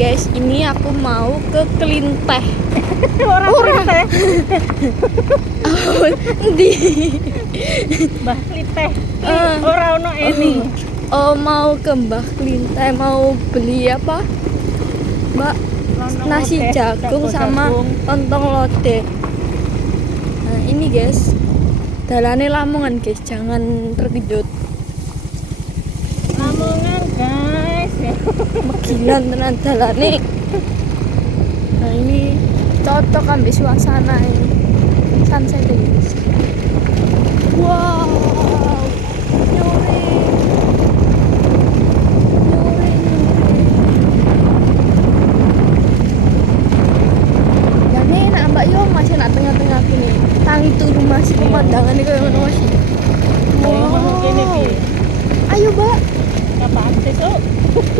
guys, ini aku mau ke Klinteh. Orang teh. Di Mbah Klinteh. Eh. Ora ono ini. Oh, mau ke Mbah Klinteh, mau beli apa? Mbak, nasi jagung sama lontong lodeh. Nah, ini guys, dalane Lamongan guys, jangan terkejut. Lamongan guys. Megilan tenan dalane. Nah, ini cocok ambil suasana ini. Sunset guys. Wow. Nyuri. Nyuri, nyuri. Ya nih, nak Mbak Yo masih nak tengah-tengah gini. Tangi turu masih pemandangan ini kayak ngono masih. Ngomong kene piye? Ayo, Mbak. Kapan sesuk?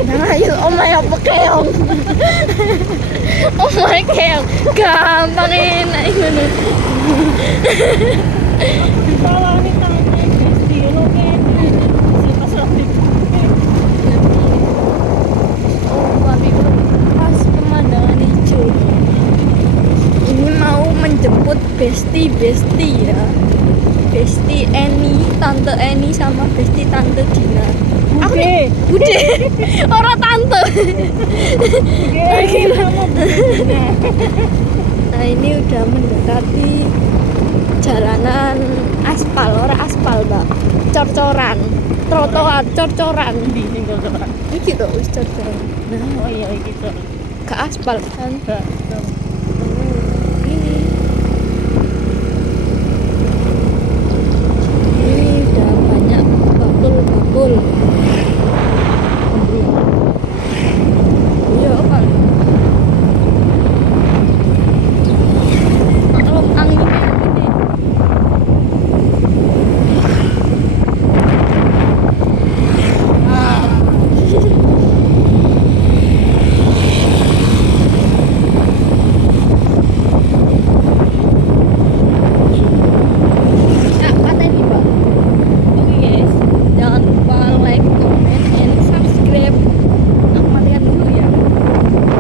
Nah, ayo omae apa keong. Omae keong. Gampang enak ngono. Ditawani tangan Gusti ono kene. Si pas lagi. Oh, tapi pas pemandangan hijau. Ini mau menjemput Besti ya. Besti Eni, Tante Eni sama Besti Tante Dina. Aku nih, Bude. Orang tante. Nah, ini udah mendekati jalanan aspal, orang aspal, Mbak. Cor-coran, trotoar, cor-coran. Di sing kok. Iki tuh wis cor-coran. Nah, Oh iya iki to. ke aspal kan. Enggak.